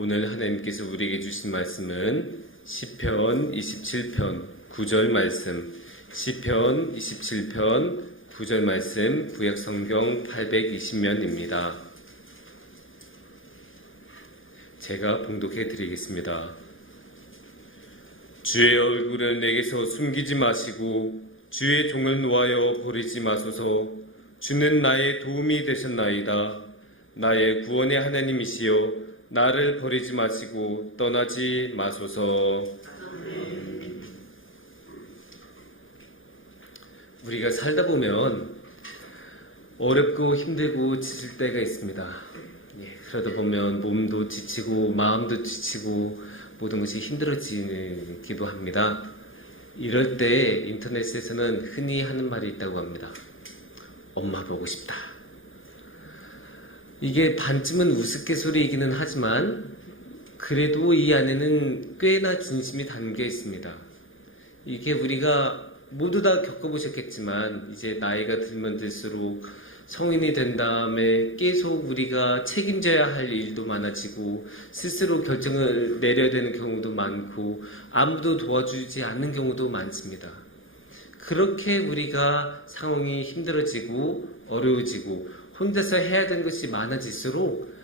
오늘 하나님께서 우리에게 주신 말씀은 시편 27편 9절 말씀, 시편 27편 9절 말씀, 구약성경 820면입니다. 제가 봉독해 드리겠습니다. 주의 얼굴을 내게서 숨기지 마시고 주의 종을 놓아여 버리지 마소서. 주는 나의 도움이 되셨나이다. 나의 구원의 하나님이시여 나를 버리지 마시고 떠나지 마소서. 우리가 살다 보면 어렵고 힘들고 지칠 때가 있습니다. 그러다 보면 몸도 지치고 마음도 지치고 모든 것이 힘들어지기도 합니다. 이럴 때 인터넷에서는 흔히 하는 말이 있다고 합니다. 엄마 보고 싶다. 이게 반쯤은 우스갯소리이기는 하지만 그래도 이 안에는 꽤나 진심이 담겨 있습니다. 이게 우리가 모두 다 겪어보셨겠지만 이제 나이가 들면 들수록 성인이 된 다음에 계속 우리가 책임져야 할 일도 많아지고 스스로 결정을 내려야 되는 경우도 많고 아무도 도와주지 않는 경우도 많습니다. 그렇게 우리가 상황이 힘들어지고 어려워지고 혼자서 해야 되는 것이 많아질수록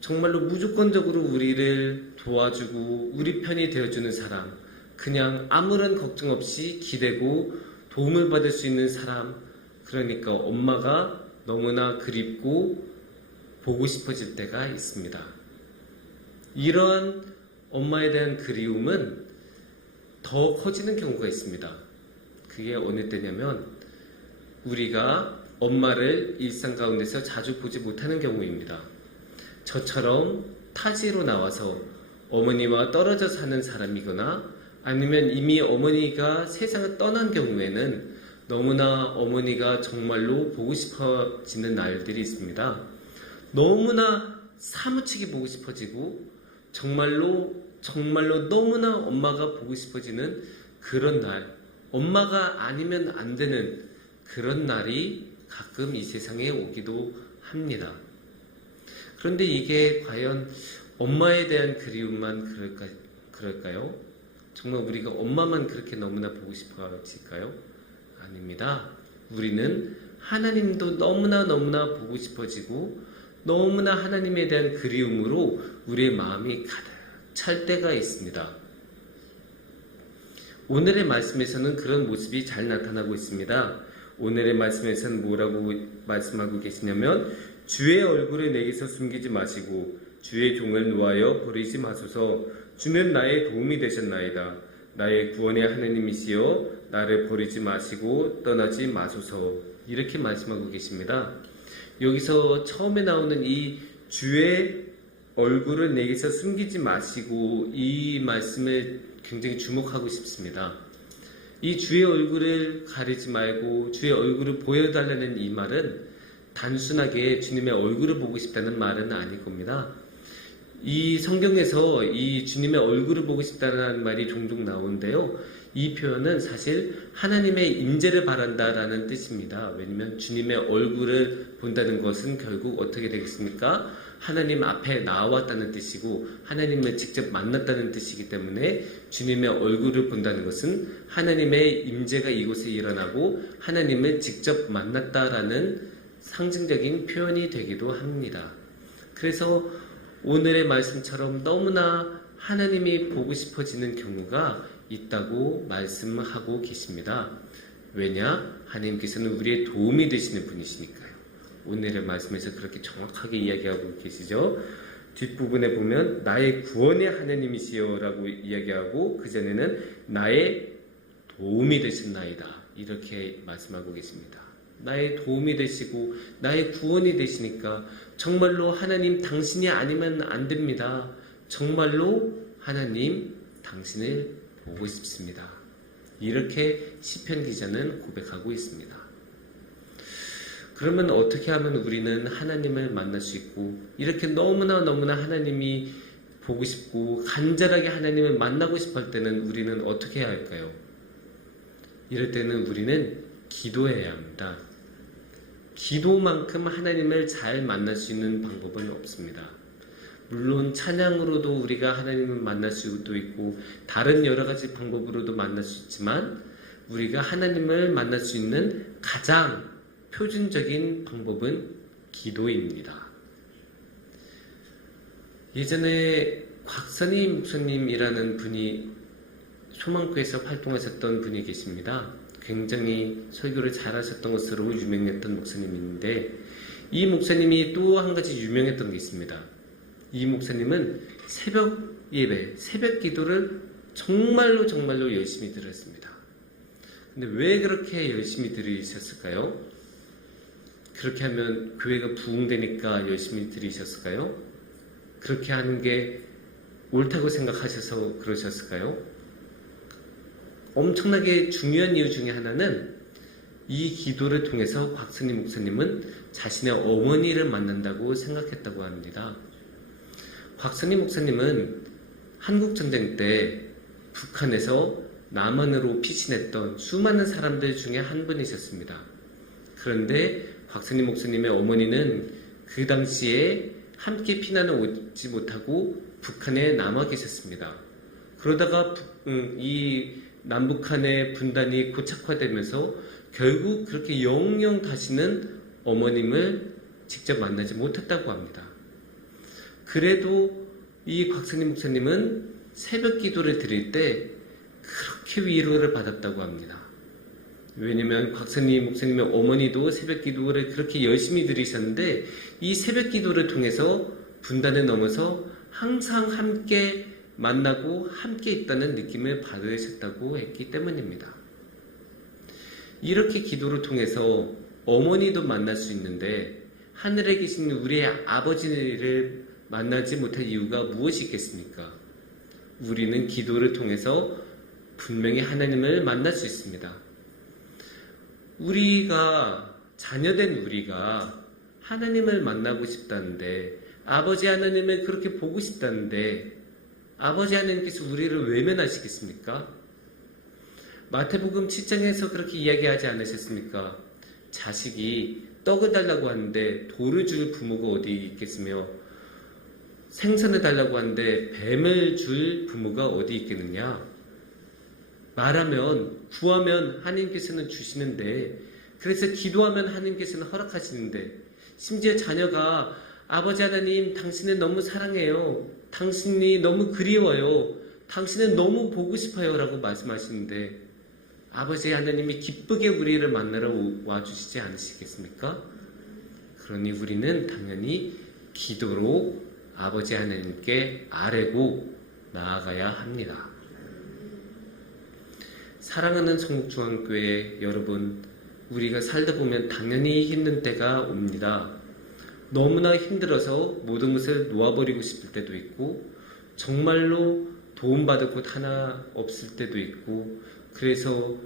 정말로 무조건적으로 우리를 도와주고 우리 편이 되어주는 사람, 그냥 아무런 걱정 없이 기대고 도움을 받을 수 있는 사람, 그러니까 엄마가 너무나 그립고 보고 싶어질 때가 있습니다. 이런 엄마에 대한 그리움은 더 커지는 경우가 있습니다. 그게 어느 때냐면 우리가 엄마를 일상 가운데서 자주 보지 못하는 경우입니다. 저처럼 타지로 나와서 어머니와 떨어져 사는 사람이거나 아니면 이미 어머니가 세상을 떠난 경우에는 너무나 어머니가 정말로 보고 싶어지는 날들이 있습니다. 너무나 사무치게 보고 싶어지고 정말로 너무나 엄마가 보고 싶어지는 그런 날, 엄마가 아니면 안 되는 그런 날이 가끔 이 세상에 오기도 합니다. 그런데 이게 과연 엄마에 대한 그리움만 그럴까요? 정말 우리가 엄마만 그렇게 너무나 보고 싶어질까요? 아닙니다. 우리는 하나님도 너무나 보고 싶어지고 너무나 하나님에 대한 그리움으로 우리의 마음이 가득 찰 때가 있습니다. 오늘의 말씀에서는 그런 모습이 잘 나타나고 있습니다. 오늘의 말씀에서는 뭐라고 말씀하고 계시냐면 주의 얼굴을 내게서 숨기지 마시고 주의 종을 놓아여 버리지 마소서. 주는 나의 도움이 되셨나이다. 나의 구원의 하나님이시여 나를 버리지 마시고 떠나지 마소서. 이렇게 말씀하고 계십니다. 여기서 처음에 나오는 이 주의 얼굴을 내게서 숨기지 마시고 이 말씀을 굉장히 주목하고 싶습니다. 이 주의 얼굴을 가리지 말고 주의 얼굴을 보여달라는 이 말은 단순하게 주님의 얼굴을 보고 싶다는 말은 아닐 겁니다. 이 성경에서 이 주님의 얼굴을 보고 싶다는 말이 종종 나오는데요. 이 표현은 사실 하나님의 임재를 바란다라는 뜻입니다. 왜냐하면 주님의 얼굴을 본다는 것은 결국 어떻게 되겠습니까? 하나님 앞에 나왔다는 뜻이고 하나님을 직접 만났다는 뜻이기 때문에 주님의 얼굴을 본다는 것은 하나님의 임재가 이곳에 일어나고 하나님을 직접 만났다라는 상징적인 표현이 되기도 합니다. 그래서 오늘의 말씀처럼 너무나 하나님이 보고 싶어지는 경우가 있다고 말씀하고 계십니다. 왜냐? 하나님께서는 우리의 도움이 되시는 분이시니까요. 오늘의 말씀에서 그렇게 정확하게 이야기하고 계시죠. 뒷부분에 보면 나의 구원의 하나님이시여 라고 이야기하고 그 전에는 나의 도움이 되신나이다 이렇게 말씀하고 계십니다. 나의 도움이 되시고 나의 구원이 되시니까 정말로 하나님 당신이 아니면 안 됩니다. 정말로 하나님 당신을 보고 싶습니다. 이렇게 시편 기자는 고백하고 있습니다. 그러면 어떻게 하면 우리는 하나님을 만날 수 있고 이렇게 너무나 하나님이 보고 싶고 간절하게 하나님을 만나고 싶어 할 때는 우리는 어떻게 해야 할까요? 이럴 때는 우리는 기도해야 합니다. 기도만큼 하나님을 잘 만날 수 있는 방법은 없습니다. 물론 찬양으로도 우리가 하나님을 만날 수도 있고 다른 여러 가지 방법으로도 만날 수 있지만 우리가 하나님을 만날 수 있는 가장 표준적인 방법은 기도입니다. 예전에 곽선희 목사님이라는 분이 소망교회에서 활동하셨던 분이 계십니다. 굉장히 설교를 잘하셨던 것으로 유명했던 목사님인데 이 목사님이 또 한 가지 유명했던 게 있습니다. 이 목사님은 새벽 예배, 새벽 기도를 정말로 열심히 드렸습니다. 근데 왜 그렇게 열심히 드리셨을까요? 그렇게 하면 교회가 부흥되니까 열심히 드리셨을까요? 그렇게 하는 게 옳다고 생각하셔서 그러셨을까요? 엄청나게 중요한 이유 중에 하나는 이 기도를 통해서 곽선희 목사님은 자신의 어머니를 만난다고 생각했다고 합니다. 곽선희 목사님은 한국전쟁 때 북한에서 남한으로 피신했던 수많은 사람들 중에 한 분이셨습니다. 그런데 곽선희 목사님의 어머니는 그 당시에 함께 피난을 오지 못하고 북한에 남아 계셨습니다. 그러다가 이 남북한의 분단이 고착화되면서 결국 그렇게 영영 다시는 어머님을 직접 만나지 못했다고 합니다. 그래도 이 곽선희 목사님은 새벽 기도를 드릴 때 그렇게 위로를 받았다고 합니다. 왜냐면 곽선희 목사님의 어머니도 새벽 기도를 그렇게 열심히 드리셨는데 이 새벽 기도를 통해서 분단을 넘어서 항상 함께 만나고 함께 있다는 느낌을 받으셨다고 했기 때문입니다. 이렇게 기도를 통해서 어머니도 만날 수 있는데 하늘에 계신 우리의 아버지를 만나지 못할 이유가 무엇이 있겠습니까? 우리는 기도를 통해서 분명히 하나님을 만날 수 있습니다. 우리가 자녀된 우리가 하나님을 만나고 싶다는데 아버지 하나님을 그렇게 보고 싶다는데 아버지 하나님께서 우리를 외면하시겠습니까? 마태복음 7장에서 그렇게 이야기하지 않으셨습니까? 자식이 떡을 달라고 하는데 돌을 줄 부모가 어디 있겠으며 생선을 달라고 하는데 뱀을 줄 부모가 어디 있겠느냐? 말하면 구하면 하나님께서는 주시는데 그래서 기도하면 하나님께서는 허락하시는데 심지어 자녀가 아버지 하나님 당신을 너무 사랑해요. 당신이 너무 그리워요. 당신을 너무 보고 싶어요 라고 말씀하시는데 아버지 하나님이 기쁘게 우리를 만나러 와주시지 않으시겠습니까? 그러니 우리는 당연히 기도로 아버지 하나님께 아뢰고 나아가야 합니다. 사랑하는 성북중앙교회 여러분, 우리가 살다 보면 당연히 힘든 때가 옵니다. 너무나 힘들어서 모든 것을 놓아버리고 싶을 때도 있고 정말로 도움받을 곳 하나 없을 때도 있고 그래서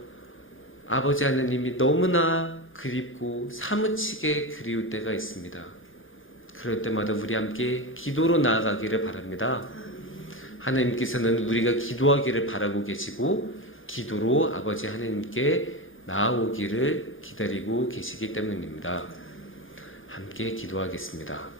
아버지 하나님이 너무나 그립고 사무치게 그리울 때가 있습니다. 그럴 때마다 우리 함께 기도로 나아가기를 바랍니다. 하나님께서는 우리가 기도하기를 바라고 계시고 기도로 아버지 하나님께 나아오기를 기다리고 계시기 때문입니다. 함께 기도하겠습니다.